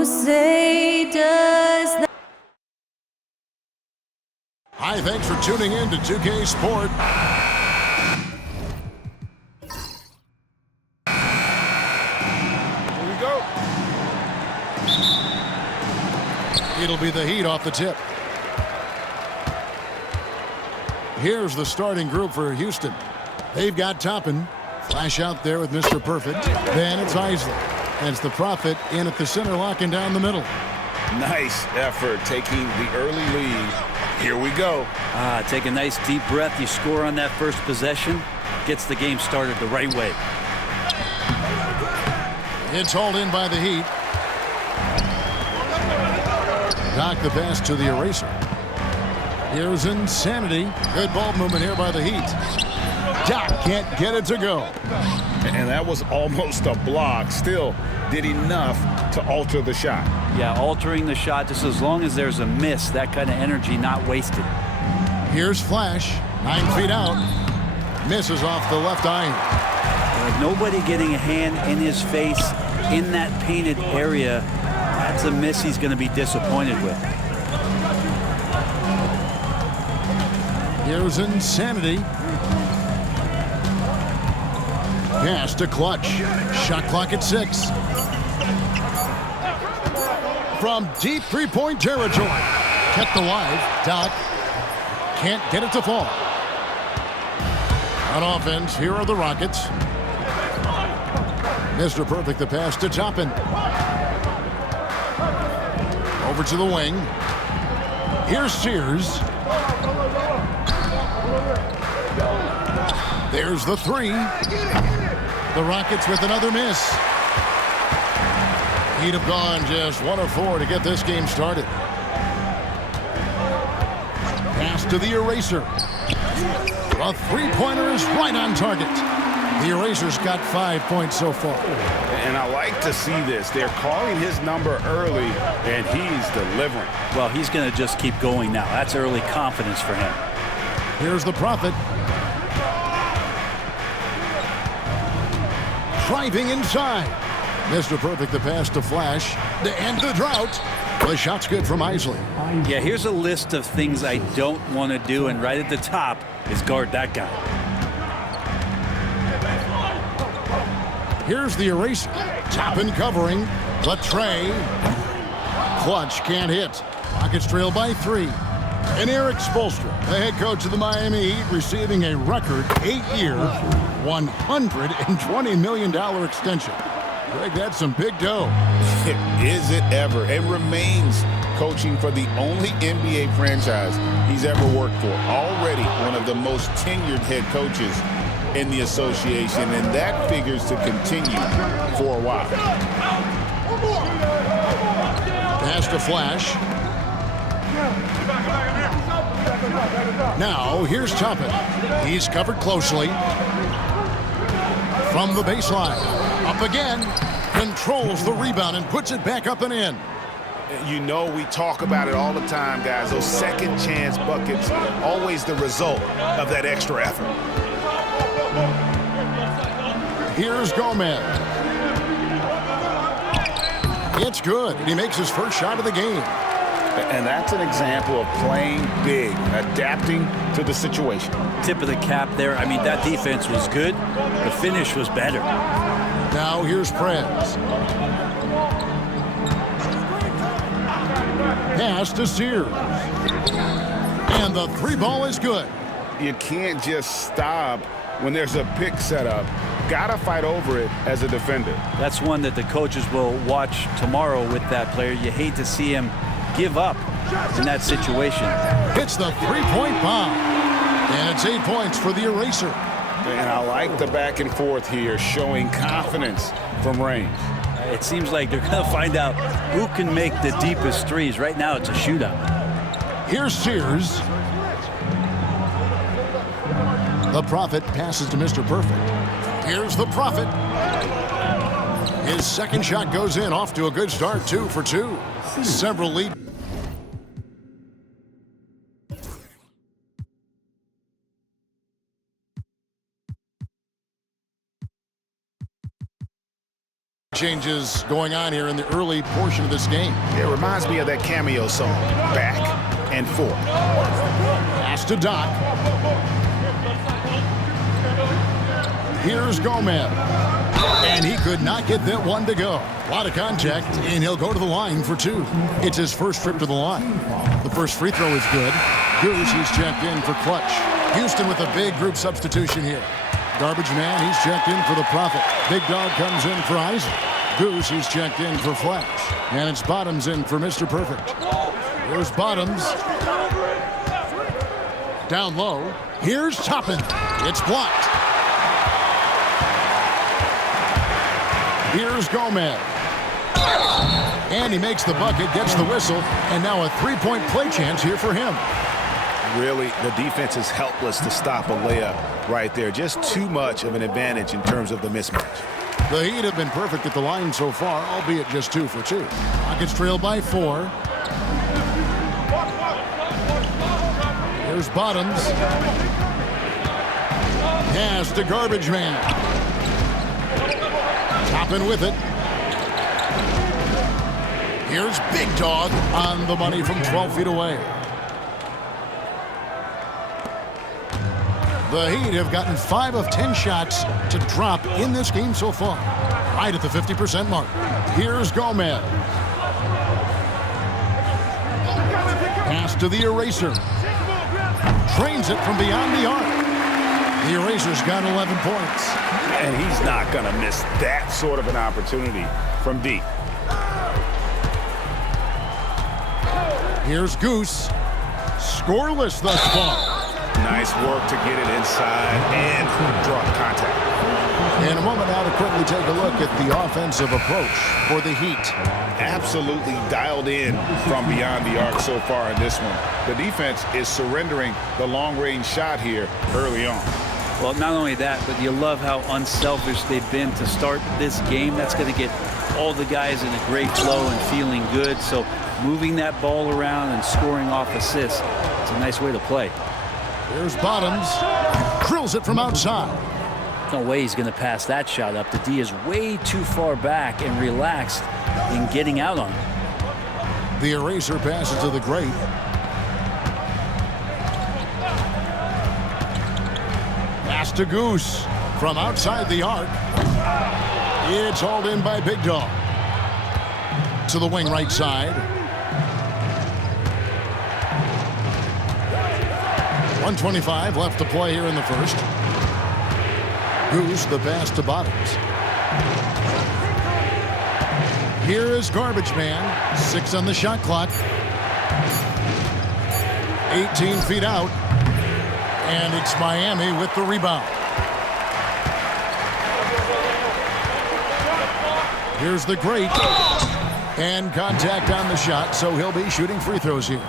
Who say does that? Hi, thanks for tuning in to 2K Sport. Here we go. It'll be the Heat off the tip. Here's the starting group for Houston. They've got Toppin. Flash out there with Mr. Perfect. Then it's Isley. As the Prophet in at the center, locking down the middle. Nice effort taking the early lead. Here we go. Take a nice deep breath. You score on that first possession. Gets the game started the right way. It's hauled in by the Heat. Knock the pass to the eraser. Here's Insanity. Good ball movement here by the Heat. Doc can't get it to go. And that was almost a block. Still did enough to alter the shot. Yeah, altering the shot just as long as there's a miss. That kind of energy not wasted. Here's Flash. 9 feet out. Misses off the left iron. Nobody getting a hand in his face in that painted area. That's a miss he's going to be disappointed with. Here's Insanity. Pass to Clutch. Shot clock at 6. From deep three-point territory. Kept alive. Doc can't get it to fall. On offense, here are the Rockets. Mr. Perfect, the pass to Toppin. Over to the wing. Here's Sears. There's the three. The Rockets with another miss. He'd have gone just 1 of 4 to get this game started. Pass to the eraser. A three-pointer is right on target. The eraser's got 5 points so far. And I like to see this. They're calling his number early, and he's delivering. Well, he's going to just keep going now. That's early confidence for him. Here's the Prophet. Driving inside. Mr. Perfect, the pass to Flash. To end the drought. The shot's good from Isley. Yeah, here's a list of things I don't want to do, and right at the top is guard that guy. Here's the eraser. Toppin covering. The tray. Clutch can't hit. Rockets trail by 3. And Eric Spoelstra, the head coach of the Miami Heat, receiving a record 8-year, $120 million extension. Greg, that's some big dough. Is it ever? It remains coaching for the only NBA franchise he's ever worked for. Already one of the most tenured head coaches in the association, and that figures to continue for a while. Pass to Flash. Now, here's Toppin. He's covered closely. From the baseline. Up again. Controls the rebound and puts it back up and in. You know, we talk about it all the time, guys. Those second chance buckets, always the result of that extra effort. Here's Gomez. It's good, and he makes his first shot of the game. And that's an example of playing big, adapting to the situation. Tip of the cap there. I mean, that defense was good. The finish was better. Now here's Prez. Pass to Sears. And the 3-ball is good. You can't just stop when there's a pick set up. Gotta fight over it as a defender. That's one that the coaches will watch tomorrow with that player. You hate to see him give up in that situation. Hits the 3-point bomb. And it's 8 points for the eraser. And I like the back and forth here, showing confidence from range. It seems like they're going to find out who can make the deepest threes. Right now, it's a shootout. Here's Sears. The Prophet passes to Mr. Perfect. Here's the Prophet. His second shot goes in, off to a good start, 2 for 2. Several lead. changes going on here in the early portion of this game. It reminds me of that cameo song, Back and Forth. Pass to Doc. Here's Gomez. And he could not get that one to go. A lot of contact, and he'll go to the line for 2. It's his first trip to the line. The first free throw is good. Goose, he's checked in for clutch. Houston with a big group substitution here. Garbage man, he's checked in for the Prophet. Big Dog comes in for Isaac. Goose, he's checked in for Flash. And it's Bottoms in for Mr. Perfect. Here's Bottoms. Down low. Here's Toppin. It's blocked. Here's Gomez. And he makes the bucket, gets the whistle, and now a 3-point play chance here for him. Really, the defense is helpless to stop a layup right there. Just too much of an advantage in terms of the mismatch. The Heat have been perfect at the line so far, albeit just 2 for 2. Rockets trail by 4. Here's Bottoms. Pass to Garbage Man. Toppin with it. Here's Big Dog on the money from 12 feet away. The Heat have gotten 5 of 10 shots to drop in this game so far. Right at the 50% mark. Here's Gomez. Pass to the Eraser. Trains it from beyond the arc. The Eraser's got 11 points. And he's not going to miss that sort of an opportunity from deep. Here's Goose. Scoreless thus far. Nice work to get it inside and draw contact. In a moment now to quickly take a look at the offensive approach for the Heat. Absolutely dialed in from beyond the arc so far in this one. The defense is surrendering the long-range shot here early on. Well, not only that, but you love how unselfish they've been to start this game. That's going to get all the guys in a great flow and feeling good. So moving that ball around and scoring off assists, it's a nice way to play. Here's Bottoms. Drills it from outside. No way he's going to pass that shot up. The D is way too far back and relaxed in getting out on it. The Eraser passes to the Great. Pass to Goose from outside the arc. It's hauled in by Big Dog. To the wing right side. 1:25 left to play here in the first. Goose, the pass to Bottoms. Here is Garbage Man. 6 on the shot clock. 18 feet out. And it's Miami with the rebound. Here's the Great. And contact on the shot, so he'll be shooting free throws here.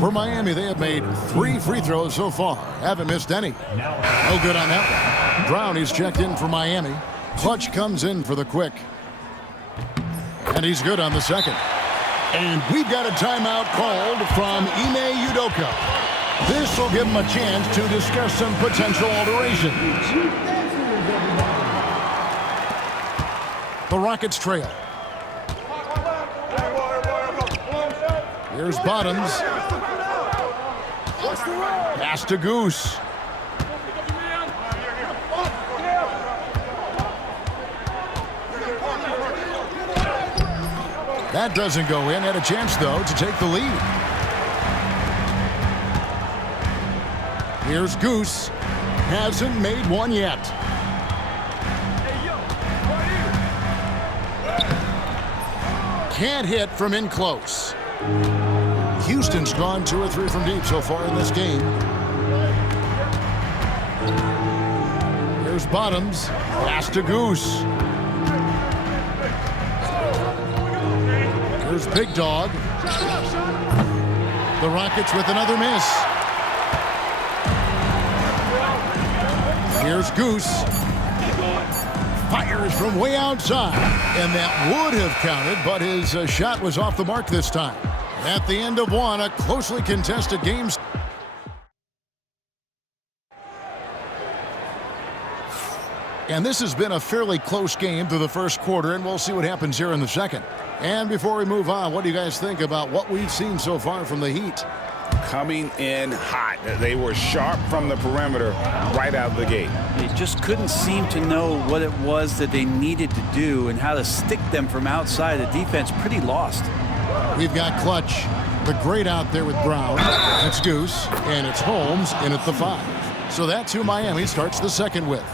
For Miami, they have made 3 free throws so far. Haven't missed any. No good on that one. Brown, he's checked in for Miami. Clutch comes in for the Quick. And he's good on the second. And we've got a timeout called from Ime Udoka. This will give him a chance to discuss some potential alterations. The Rockets trail. Here's Bottoms. Pass to Goose. That doesn't go in. Had a chance, though, to take the lead. Here's Goose. Hasn't made one yet. Can't hit from in close. Houston's gone 2 or 3 from deep so far in this game. Here's Bottoms. Pass to Goose. Here's Big Dog. The Rockets with another miss. Here's Goose. Fires from way outside. And that would have counted, but his shot was off the mark this time. At the end of one, a closely contested game. And this has been a fairly close game through the first quarter, and we'll see what happens here in the second. And before we move on, what do you guys think about what we've seen so far from the Heat? Coming in hot. They were sharp from the perimeter right out of the gate. They just couldn't seem to know what it was that they needed to do and how to stick them from outside. The defense pretty lost. We've got Clutch, the great out there with Brown. That's Goose, and it's Holmes in at the 5. So that's who Miami starts the second with.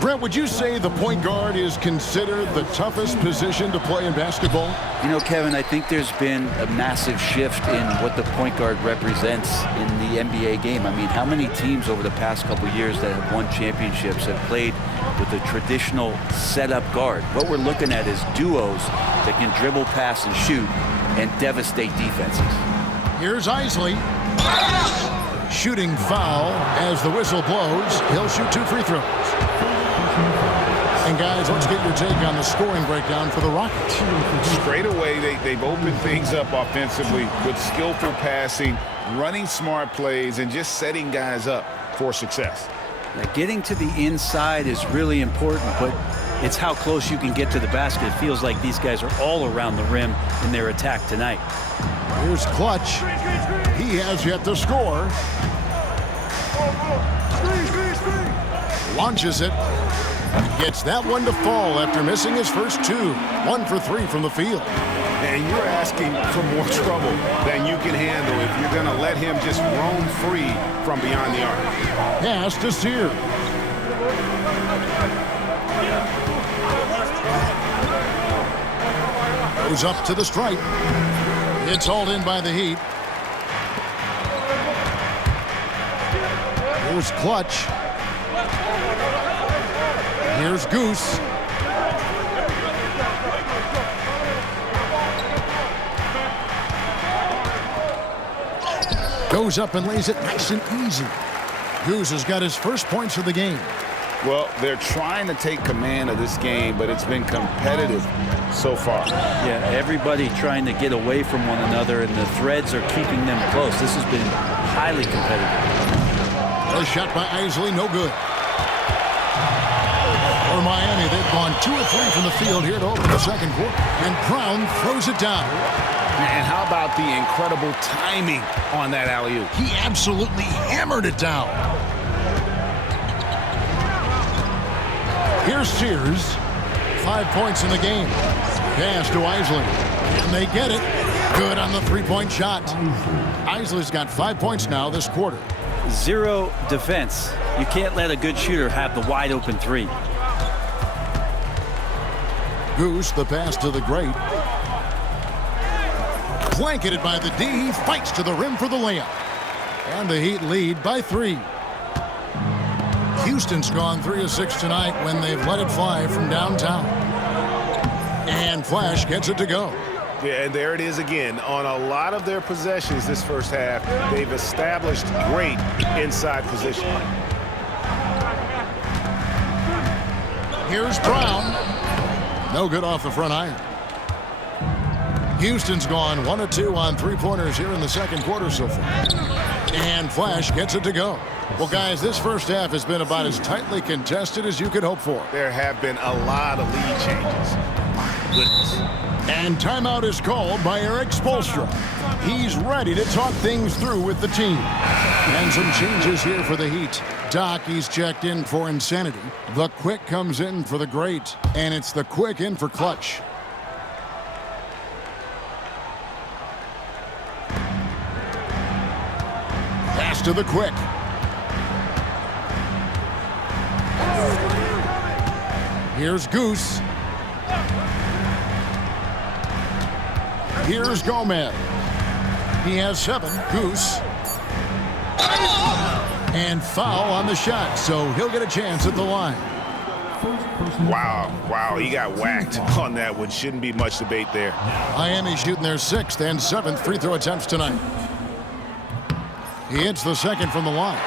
Brent, would you say the point guard is considered the toughest position to play in basketball? You know, Kevin, I think there's been a massive shift in what the point guard represents in the NBA game. I mean, how many teams over the past couple of years that have won championships have played with a traditional setup guard? What we're looking at is duos that can dribble, pass, and shoot and devastate defenses. Here's Isley. Shooting foul as the whistle blows. He'll shoot 2 free throws. And guys, let's get your take on the scoring breakdown for the Rockets. Straight away, they've opened things up offensively with skillful passing, running smart plays, and just setting guys up for success. Now, getting to the inside is really important, but it's how close you can get to the basket. It feels like these guys are all around the rim in their attack tonight. Here's Clutch. He has yet to score. Launches it. Gets that one to fall after missing his first 2. 1 for 3 from the field. And you're asking for more trouble than you can handle if you're going to let him just roam free from beyond the arc. Pass to Sears. Goes up to the stripe. It's hauled in by the Heat. Here's Clutch. Here's Goose. Goes up and lays it nice and easy. Goose has got his first points of the game. Well, they're trying to take command of this game, but it's been competitive so far. Yeah, everybody trying to get away from one another, and the threads are keeping them close. This has been highly competitive. A shot by Isley, no good. For Miami, they've gone 2 of 3 from the field here to open the second quarter. And Brown throws it down. And how about the incredible timing on that alley-oop? He absolutely hammered it down. Here's Sears. 5 points in the game. Pass to Isley. And they get it. Good on the 3-point shot. Isley's got 5 points now this quarter. 0 defense. You can't let a good shooter have the wide open 3. Goose, the pass to the great. Blanketed by the D. Fights to the rim for the layup. And the Heat lead by 3. Houston's gone 3 of 6 tonight when they've let it fly from downtown. And Flash gets it to go. Yeah, and there it is again. On a lot of their possessions this first half, they've established great inside position. Here's Brown. No good off the front iron. Houston's gone 1 of 2 on 3-pointers here in the second quarter so far. And Flash gets it to go. Well, guys, this first half has been about as tightly contested as you could hope for. There have been a lot of lead changes. Goodness. And timeout is called by Eric Spoelstra. He's ready to talk things through with the team. And some changes here for the Heat. Doc, he's checked in for Insanity. The Quick comes in for the Great. And it's the Quick in for Clutch. Pass to the Quick. Here's Goose. Here's Gomez. He has 7. Goose. And foul on the shot, so he'll get a chance at the line. Wow, he got whacked on that one. Shouldn't be much debate there. Miami shooting their 6th and 7th free throw attempts tonight. He hits the second from the line.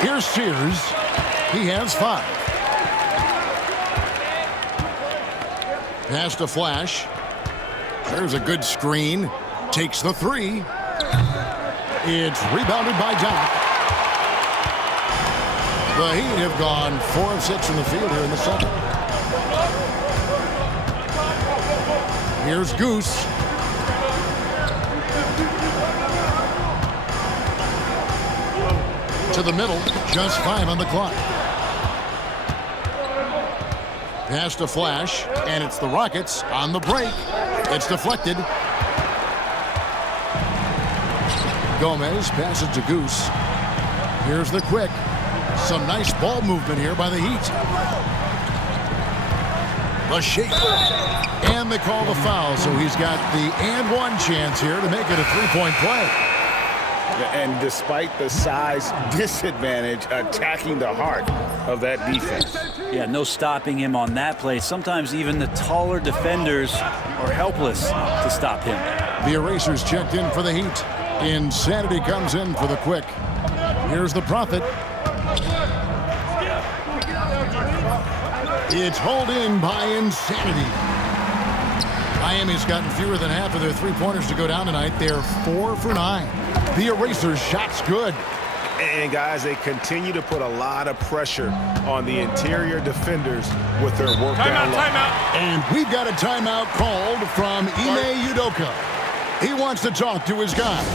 Here's Sears. He has 5. Pass to Flash. There's a good screen. Takes the 3. It's rebounded by Doc. The Heat have gone 4 of 6 from the field here in the second. Here's Goose. To the middle, just 5 on the clock. Pass to Flash, and it's the Rockets on the break. It's deflected. Gomez passes to Goose. Here's the quick. Some nice ball movement here by the Heat. The shape. And they call the foul, so he's got the and one chance here to make it a 3-point play. And despite the size disadvantage, attacking the heart of that defense. Yeah, no stopping him on that play. Sometimes even the taller defenders are helpless to stop him. The Erasers checked in for the Heat. Insanity comes in for the quick. Here's the Prophet. It's hauled in by Insanity. Miami's gotten fewer than half of their three-pointers to go down tonight. They're 4 for 9. The Erasers' shot's good. And guys, they continue to put a lot of pressure on the interior defenders with their work down low. Timeout. And we've got a timeout called from Ime Udoka. He wants to talk to his guys.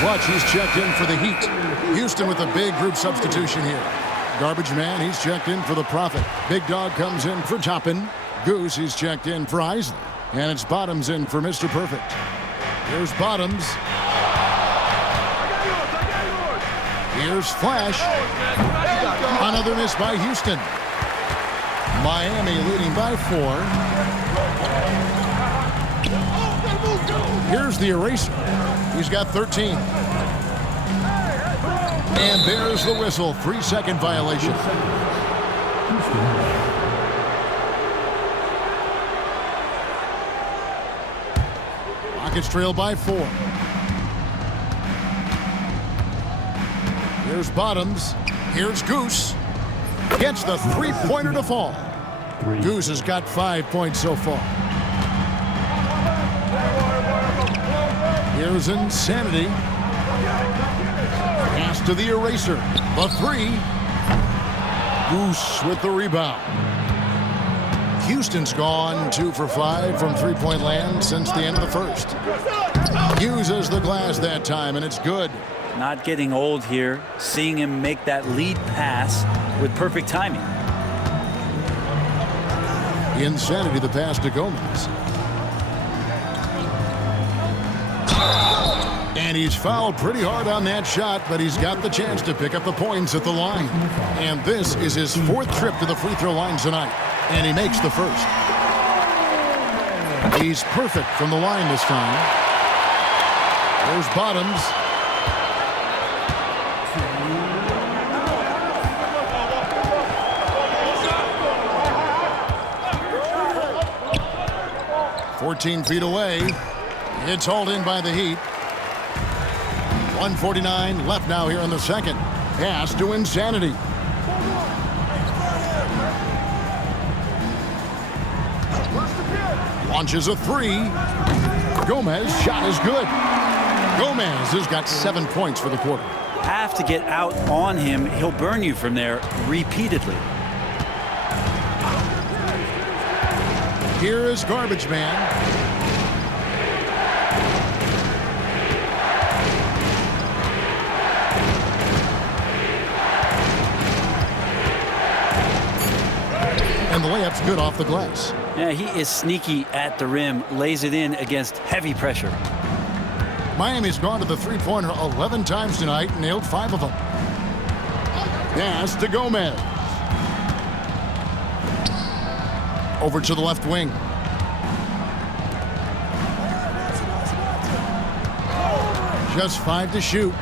Clutch, he's checked in for the Heat. Houston with a big group substitution here. Garbage man, he's checked in for the Prophet. Big Dog comes in for Toppin. Goose, he's checked in for Isley. And it's Bottoms in for Mr. Perfect. Here's Bottoms. Here's Flash. Another miss by Houston. Miami leading by 4. Here's the Eraser. He's got 13. And there's the whistle. 3-second violation. Rockets trail by 4. Here's Bottoms. Here's Goose. Gets the three-pointer to fall. Goose has got 5 points so far. Here's Insanity. Pass to the Eraser. The 3. Goose with the rebound. Houston's gone 2 for 5 from three-point land since the end of the first. Uses the glass that time, and it's good. Not getting old here. Seeing him make that lead pass with perfect timing. Insanity, the pass to Gomez. And he's fouled pretty hard on that shot, but he's got the chance to pick up the points at the line. And this is his 4th trip to the free throw line tonight. And he makes the first. He's perfect from the line this time. There's Bottoms. "14 feet away. It's hauled in by the Heat. 1:49 left now here in the second. Pass to Insanity. Launches a 3. Gomez shot is good. Gomez has got 7 points for the quarter. Have to get out on him. He'll burn you from there repeatedly. Here is Garbage Man. And the layup's good off the glass. Yeah, he is sneaky at the rim, lays it in against heavy pressure. Miami's gone to the three-pointer 11 times tonight, nailed 5 of them. Pass to Gomez. Over to the left wing. Just 5 to shoot.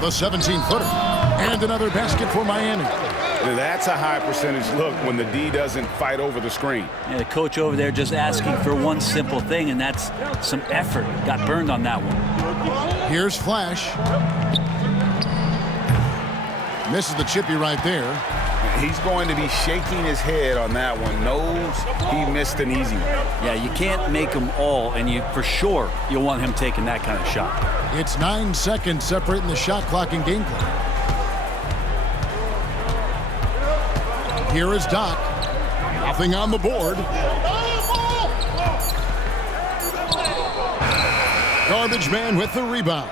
The 17-footer. And another basket for Miami. That's a high percentage look when the D doesn't fight over the screen. Yeah, the coach over there just asking for one simple thing, and that's some effort. Got burned on that one. Here's Flash. Misses the chippy right there. He's going to be shaking his head on that one. Knows he missed an easy one. Yeah, you can't make them all, and you for sure you'll want him taking that kind of shot. It's 9 seconds separating the shot clock and game clock. Here is Doc. Nothing on the board. Garbage man with the rebound.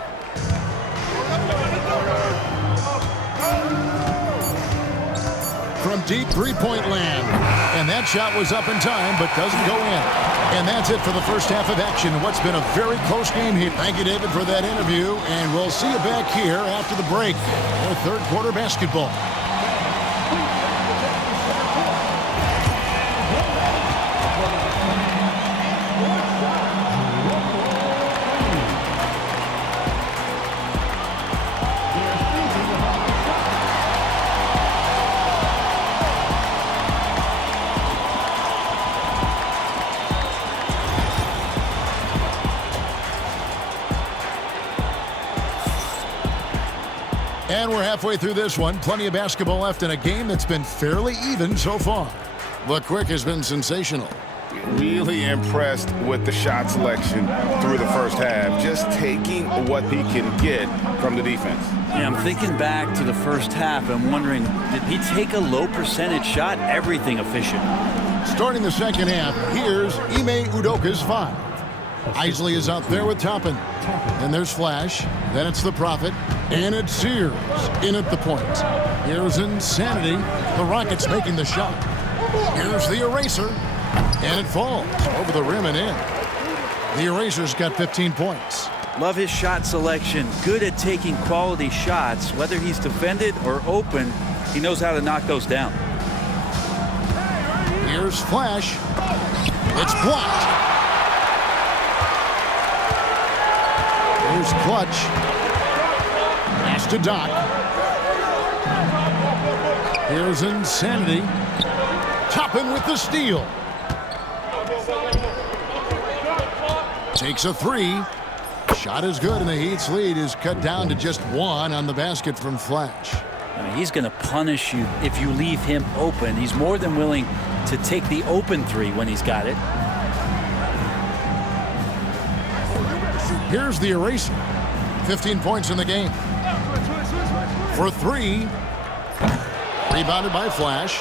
From deep three-point land. And that shot was up in time, but doesn't go in. And that's it for the first half of action. What's been a very close game here. Thank you, David, for that interview. And we'll see you back here after the break for third quarter basketball. And we're halfway through this one. Plenty of basketball left in a game that's been fairly even so far. The quick has been sensational. Really impressed with the shot selection through the first half. Just taking what he can get from the defense. Yeah, I'm thinking back to the first half. I'm wondering, did he take a low percentage shot? Everything efficient. Starting the second half, here's Ime Udoka's 5. Isley is out there with Toppin. Then there's Flash. Then it's the Prophet. And it's Sears in at the point. Here's Insanity. The Rockets making the shot. Here's the Eraser. And it falls over the rim and in. The Eraser's got 15 points. Love his shot selection. Good at taking quality shots. Whether he's defended or open, he knows how to knock those down. Here's Flash. It's blocked. Here's Clutch. Pass to Doc. Here's Insanity. Toppin with the steal. Takes a three. Shot is good, and the Heat's lead is cut down to just 1 on the basket from Flash. I mean, he's going to punish you if you leave him open. He's more than willing to take the open three when he's got it. Here's the Eraser. 15 points in the game. For 3. Rebounded by Flash.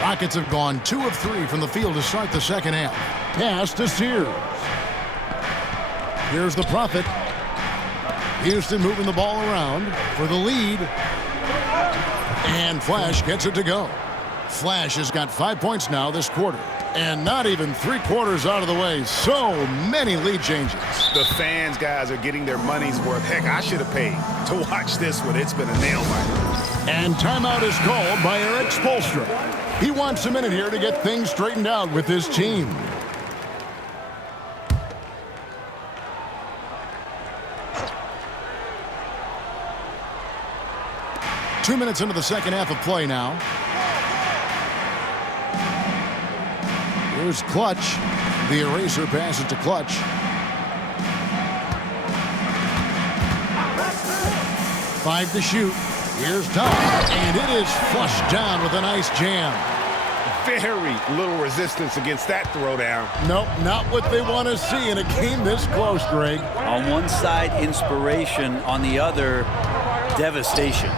Rockets have gone 2 of 3 from the field to start the second half. Pass to Sears. Here's the Prophet. Houston moving the ball around for the lead. And Flash gets it to go. Flash has got 5 points now this quarter. And not even 3/4 out of the way. So many lead changes. The fans, guys, are getting their money's worth. Heck, I should have paid to watch this one. It's been a nail biter. And timeout is called by Eric Spoelstra. He wants a minute here to get things straightened out with his team. Two minutes into the second half of play now. Here's Clutch. The Eraser passes to Clutch. Five to shoot. Here's Doc. And it is flushed down with a nice jam. Very little resistance against that throwdown. Nope, not what they want to see in a game this close, Greg. On one side, inspiration. On the other, devastation.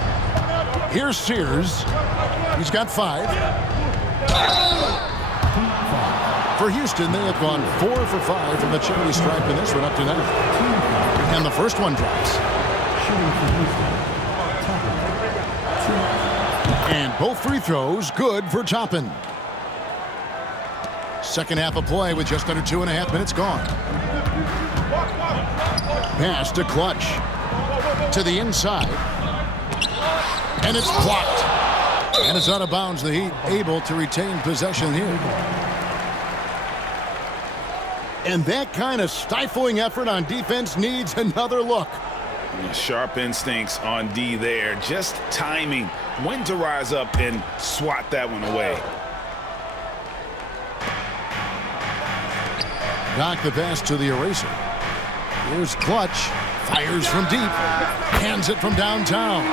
Here's Sears. He's got 5. For Houston, they have gone 4 for 5 from the charity stripe in this one up to now. And the first one drops. And both free throws good for Toppin. Second half of play with just under 2.5 minutes gone. Pass to Clutch. To the inside. And it's blocked. And it's out of bounds. The Heat able to retain possession here. And that kind of stifling effort on defense needs another look. Sharp instincts on D there. Just timing when to rise up and swat that one away. Doc the pass to the Eraser. Here's Clutch. Fires from deep. Hands it from downtown.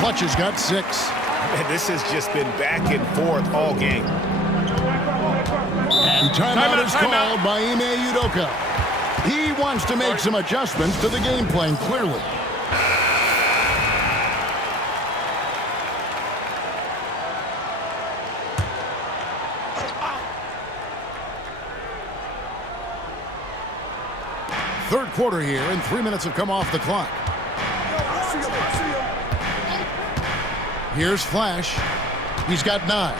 Clutch has got 6. And this has just been back and forth all game. And timeout is called by Ime Udoka. He wants to make some adjustments to the game plan, clearly. quarter here, and 3 minutes have come off the clock. Here's Flash. He's got 9.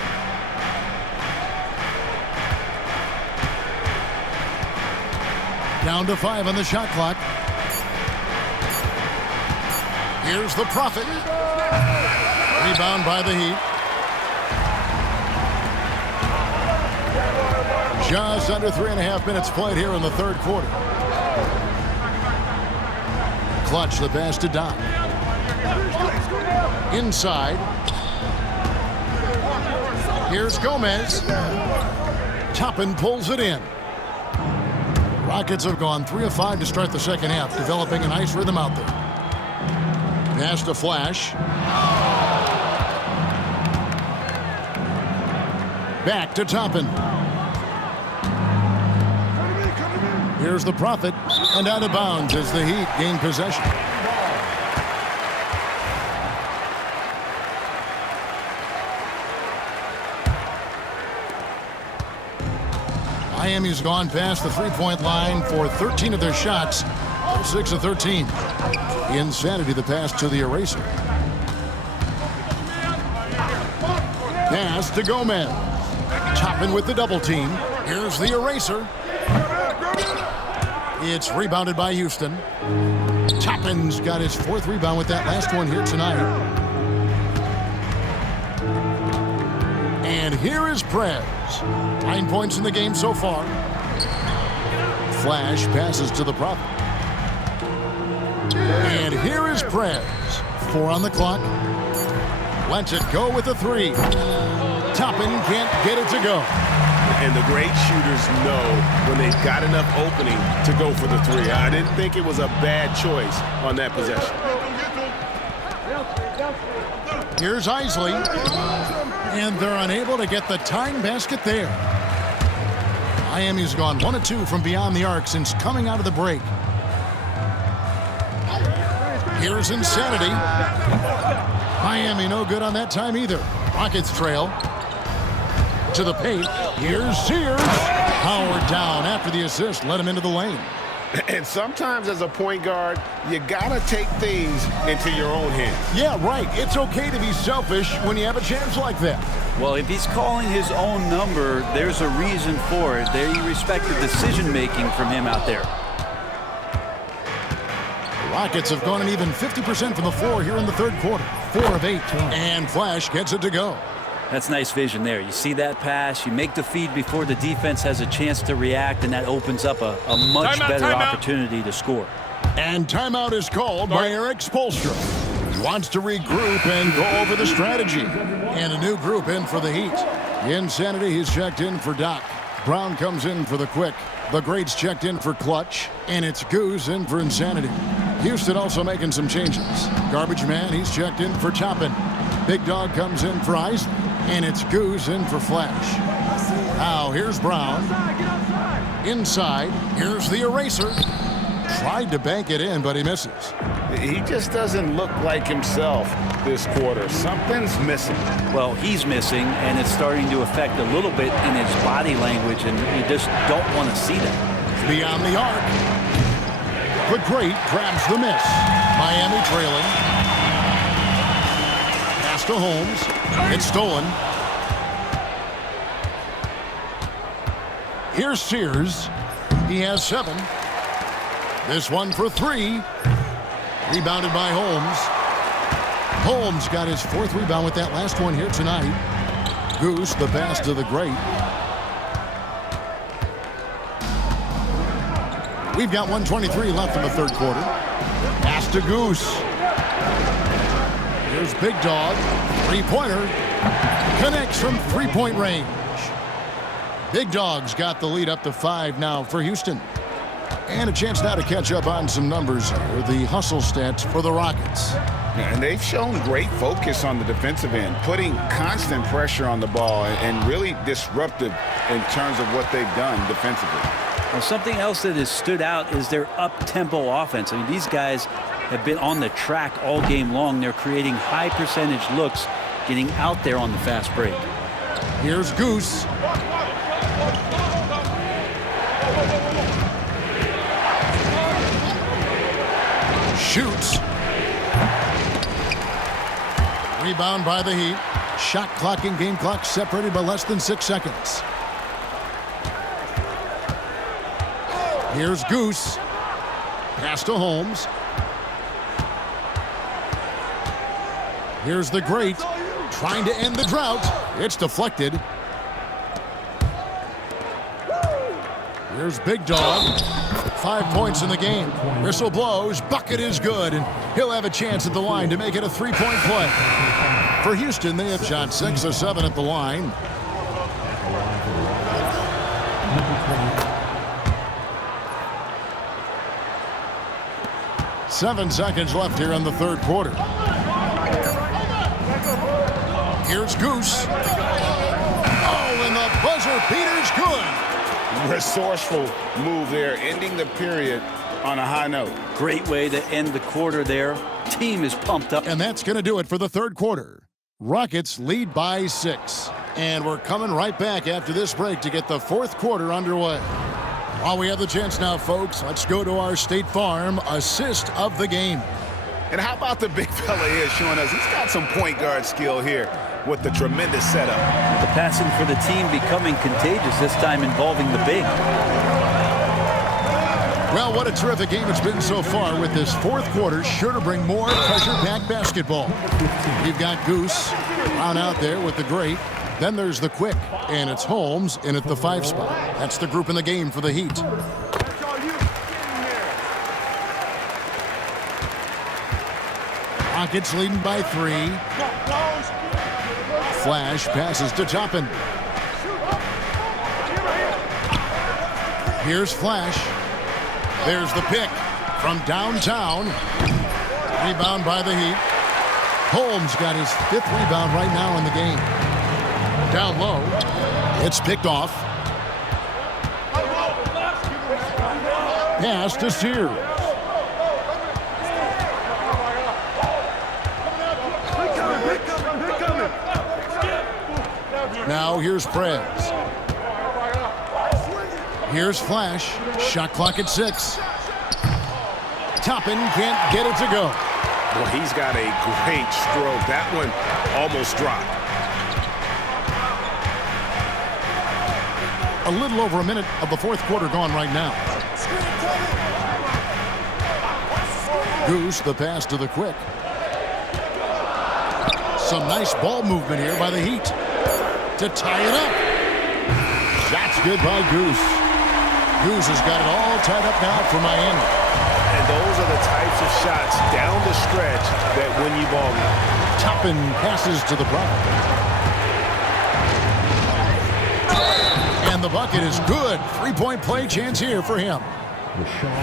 Down to 5 on the shot clock. Here's the Prophet. Rebound by the Heat. Just under 3.5 minutes played here in the third quarter. Clutch the pass to Doc. Inside. Here's Gomez. Toppin pulls it in. Rockets have gone 3 of 5 to start the second half, developing a nice rhythm out there. Pass to Flash. Back to Toppin. Here's the Prophet, and out of bounds as the Heat gain possession. Miami's gone past the three-point line for 13 of their shots, 6 of 13. Insanity, the pass to the eraser. Pass to Gomez. Toppin with the double team. Here's the eraser. It's rebounded by Houston. Toppin's got his 4th rebound with that last one here tonight. And here is Prez. 9 points in the game so far. Flash passes to the Prophet. And here is Prez. 4 on the clock. Lets it go with a 3. Toppin can't get it to go. And the great shooters know when they've got enough opening to go for the 3. I didn't think it was a bad choice on that possession. Here's Isley. And they're unable to get the tying basket there. Miami's gone 1 of 2 from beyond the arc since coming out of the break. Here's Insanity. Miami no good on that time either. Rockets trail. To the paint. Here's Sears. Howard down after the assist. Let him into the lane. And sometimes as a point guard, you got to take things into your own hands. Yeah, right. It's okay to be selfish when you have a chance like that. Well, if he's calling his own number, there's a reason for it. They respect the decision-making from him out there. The Rockets have gone an even 50% from the floor here in the third quarter. 4 of 8. And Flash gets it to go. That's nice vision there. You see that pass, you make the feed before the defense has a chance to react, and that opens up a much better opportunity to score. And timeout is called by Eric Spoelstra. He wants to regroup and go over the strategy. And a new group in for the Heat. Insanity, he's checked in for Doc. Brown comes in for the Quick. The Greats checked in for Clutch. And it's Goose in for Insanity. Houston also making some changes. Garbage Man, he's checked in for Toppin. Big Dog comes in for Isley. And it's Goose in for Flash. Now here's Brown. Inside. Here's the eraser. Tried to bank it in, but he misses. He just doesn't look like himself this quarter. Something's missing. Well, he's missing, and it's starting to affect a little bit in his body language, and you just don't want to see that. Beyond the arc. The Great grabs the miss. Miami trailing. Pass to Holmes. It's stolen. Here's Sears. He has 7. This one for 3. Rebounded by Holmes. Holmes got his 4th rebound with that last one here tonight. Goose, the pass to the Great. We've got 1:23 left in the third quarter. Pass to Goose. Here's Big Dog. 3-pointer. Connects from 3-point range. Big Dog's got the lead up to 5 now for Houston. And a chance now to catch up on some numbers here. The hustle stats for the Rockets. And they've shown great focus on the defensive end, putting constant pressure on the ball and really disruptive in terms of what they've done defensively. Well, something else that has stood out is their up-tempo offense. I mean, these guys have been on the track all game long. They're creating high percentage looks, getting out there on the fast break. Here's Goose. Shoots. Rebound by the Heat. Shot clock and game clock separated by less than 6 seconds. Here's Goose. Pass to Holmes. Here's the Great. Trying to end the drought. It's deflected. Here's Big Dog. 5 points in the game. Whistle blows. Bucket is good. And he'll have a chance at the line to make it a 3-point play. For Houston, they have shot 6 of 7 at the line. Seven seconds left here in the third quarter. Here's Goose. Oh, and the buzzer beater's good. Resourceful move there, ending the period on a high note. Great way to end the quarter there. Team is pumped up. And that's going to do it for the third quarter. Rockets lead by 6. And we're coming right back after this break to get the fourth quarter underway. While we have the chance now, folks, let's go to our State Farm assist of the game. And how about the big fella here showing us he's got some point guard skill here with the tremendous setup. The passing for the team becoming contagious, this time involving the big. Well, what a terrific game it's been so far, with this fourth quarter sure to bring more pressure-packed basketball. You've got Goose Brown out there with the Great. Then there's the Quick, and it's Holmes in at the 5 spot. That's the group in the game for the Heat. Rockets leading by 3. Flash passes to Toppin. Here's Flash. There's the pick from downtown. Rebound by the Heat. Holmes got his 5th rebound right now in the game. Down low. It's picked off. Pass to Sears. Now here's Prez. Here's Flash. Shot clock at 6. Toppin can't get it to go. Well, he's got a great stroke. That one almost dropped. A little over a minute of the fourth quarter gone right now. Goose, the pass to the Quick. Some nice ball movement here by the Heat to tie it up. Shot's good by Goose. Goose has got it all tied up now for Miami. And those are the types of shots down the stretch that win you ball games. Toppin passes to the Prophet. And the bucket is good. 3-point play chance here for him.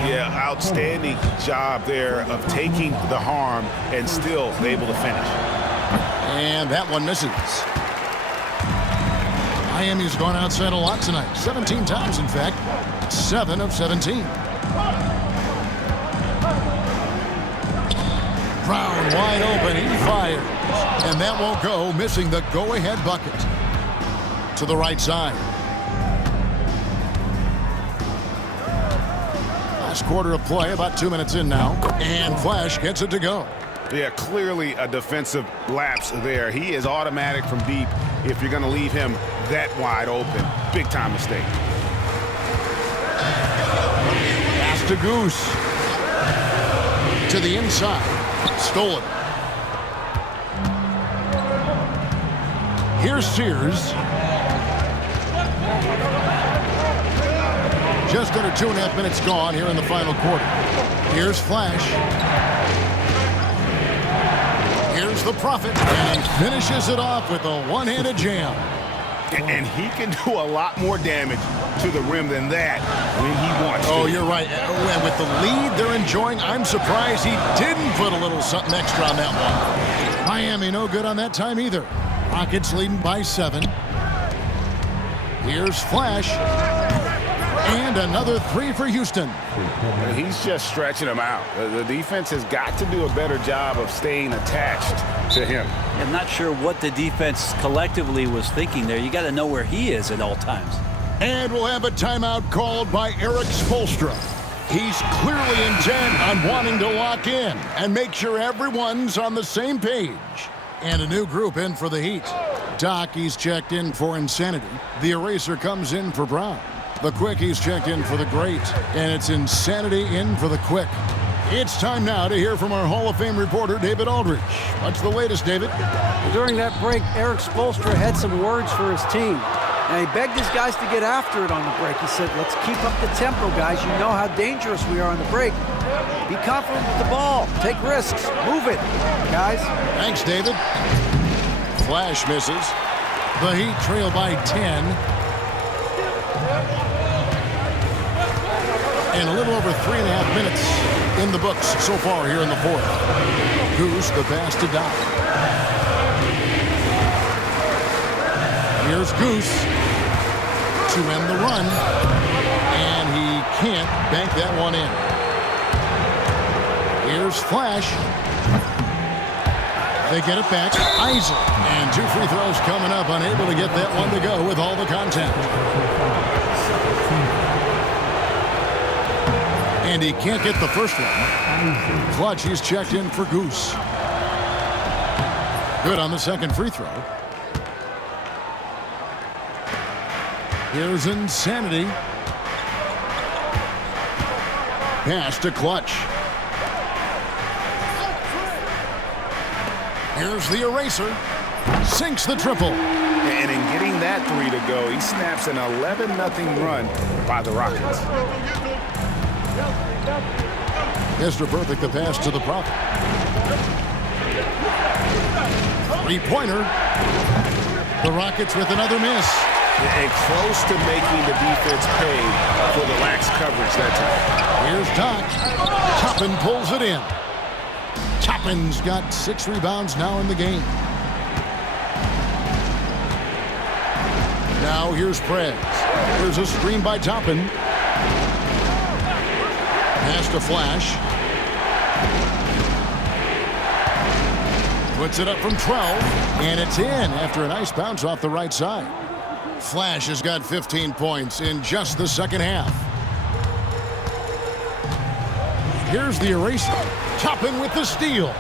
Yeah, outstanding job there of taking the harm and still able to finish. And that one misses. Miami's gone outside a lot tonight. 17 times, in fact. 7 of 17. Brown wide open. He fires. And that won't go, missing the go-ahead bucket. To the right side. Last quarter of play, about 2 minutes in now. And Flash gets it to go. Yeah, clearly a defensive lapse there. He is automatic from deep if you're going to leave him that wide open. Big time mistake. Pass to Goose. To the inside. Stolen. Here's Sears. Just under 2.5 minutes gone here in the final quarter. Here's Flash. Here's the Prophet, and he finishes it off with a one-handed jam. And he can do a lot more damage to the rim than that when he wants to. Oh, you're right. And with the lead they're enjoying, I'm surprised he didn't put a little something extra on that one. Miami no good on that time either. Rockets leading by 7. Here's Flash. And another 3 for Houston. He's just stretching him out. The defense has got to do a better job of staying attached to him. I'm not sure what the defense collectively was thinking there. You got to know where he is at all times. And we'll have a timeout called by Eric Spoelstra. He's clearly intent on wanting to lock in and make sure everyone's on the same page. And a new group in for the Heat. Doc, he's checked in for Insanity. The Eraser comes in for Brown. The Quick, he's checked in for the Great. And it's Insanity in for the Quick. It's time now to hear from our Hall of Fame reporter, David Aldridge. What's the latest, David? During that break, Eric Spoelstra had some words for his team. And he begged his guys to get after it on the break. He said, let's keep up the tempo, guys. You know how dangerous we are on the break. Be confident with the ball. Take risks. Move it, guys. Thanks, David. Flash misses. The Heat trail by 10. And a little over 3.5 minutes in the books so far here in the fourth. Goose, the pass to Doc. Here's Goose to end the run. And he can't bank that one in. Here's Flash. They get it back. Eisel. And 2 free throws coming up. Unable to get that one to go with all the contact. And he can't get the first one. Clutch, he's checked in for Goose. Good on the second free throw. Here's Insanity. Pass to Clutch. Here's the Eraser. Sinks the triple. And in getting that 3 to go, he snaps an 11-0 run by the Rockets. Mr. Perfect, the pass to the Prophet. Three-pointer. The Rockets with another miss. And close to making the defense pay for the lax coverage that time. Here's Doc. Toppin pulls it in. Toppin's got 6 rebounds now in the game. Now here's Prez. There's a screen by Toppin. Pass to Flash. Puts it up from 12. And it's in after a nice bounce off the right side. Flash has got 15 points in just the second half. Here's the Eraser. Toppin with the steal.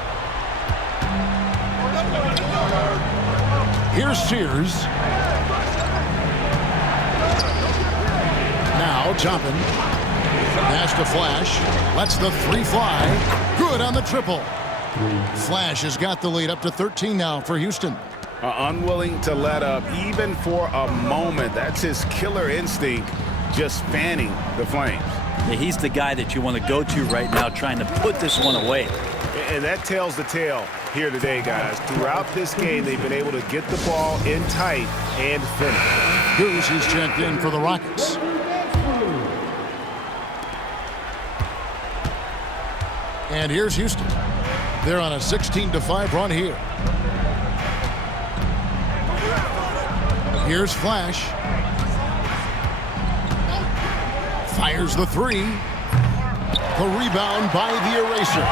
Here's Sears. Now Toppin. Pass to Flash. Lets the 3 fly. Good on the triple. Flash has got the lead up to 13 now for Houston. Unwilling to let up even for a moment. That's his killer instinct, just fanning the flames. Yeah, he's the guy that you want to go to right now, trying to put this one away. And that tells the tale here today, guys. Throughout this game, they've been able to get the ball in tight and finish. Goose is checked in for the Rockets. And here's Houston. They're on a 16-5 run here. Here's Flash. Fires the 3. The rebound by the Eraser.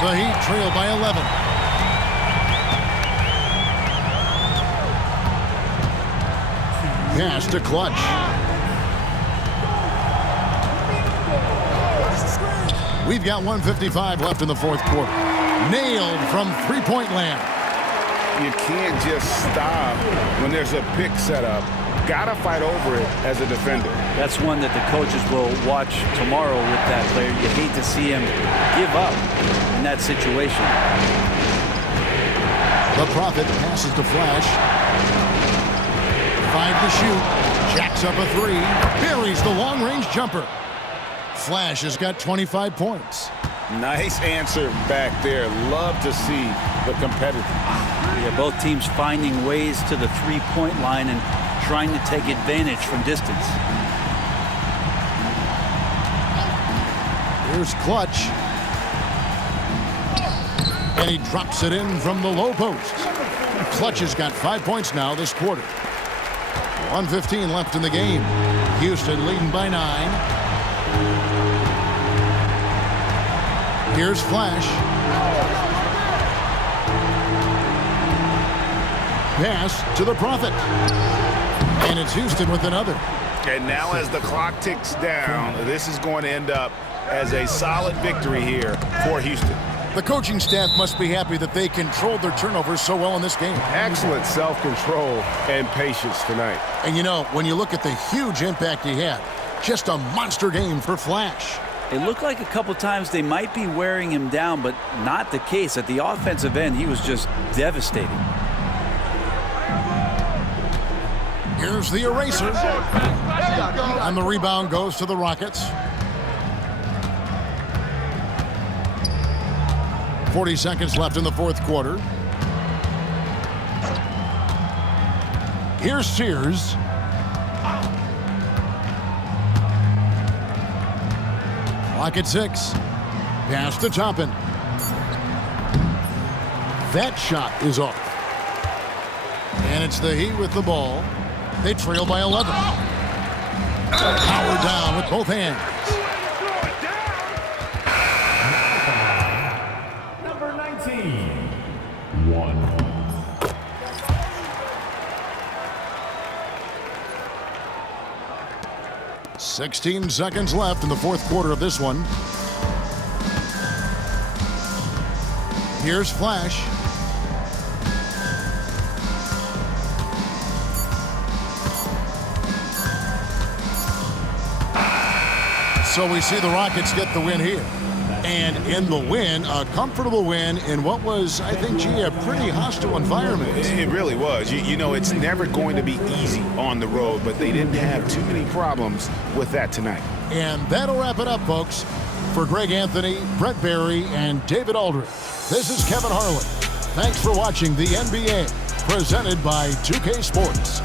The Heat trail by 11. Pass to Clutch. We've got 1:55 left in the fourth quarter. Nailed from three-point land. You can't just stop when there's a pick set up. Gotta fight over it as a defender. That's one that the coaches will watch tomorrow with that player. You hate to see him give up in that situation. The Prophet passes to Flash. 5 to shoot. Jacks up a 3. Buries the long-range jumper. Flash has got 25 points. Nice answer back there. Love to see the competitor. Yeah, both teams finding ways to the three-point line and trying to take advantage from distance. Here's Clutch. And he drops it in from the low post. Clutch has got 5 points now this quarter. 1:15 left in the game. Houston leading by 9. Here's Flash. Pass to the Prophet. And it's Houston with another. And now as the clock ticks down, this is going to end up as a solid victory here for Houston. The coaching staff must be happy that they controlled their turnovers so well in this game. Excellent self-control and patience tonight. And you know, when you look at the huge impact he had, just a monster game for Flash. It looked like a couple times they might be wearing him down, but not the case. At the offensive end, he was just devastating. Here's the eraser. And the rebound goes to the Rockets. 40 seconds left in the fourth quarter. Here's Sears. Clock at 6. Pass to Toppin. That shot is off. And it's the Heat with the ball. They trail by 11. Power down with both hands. Number 19. 1. 16 seconds left in the fourth quarter of this one. Here's Flash. So we see the Rockets get the win here. And in the win, a comfortable win in what was, I think, gee, a pretty hostile environment. It really was. You know, it's never going to be easy on the road, but they didn't have too many problems with that tonight. And that'll wrap it up, folks. For Greg Anthony, Brett Barry, and David Aldridge, this is Kevin Harlan. Thanks for watching the NBA, presented by 2K Sports.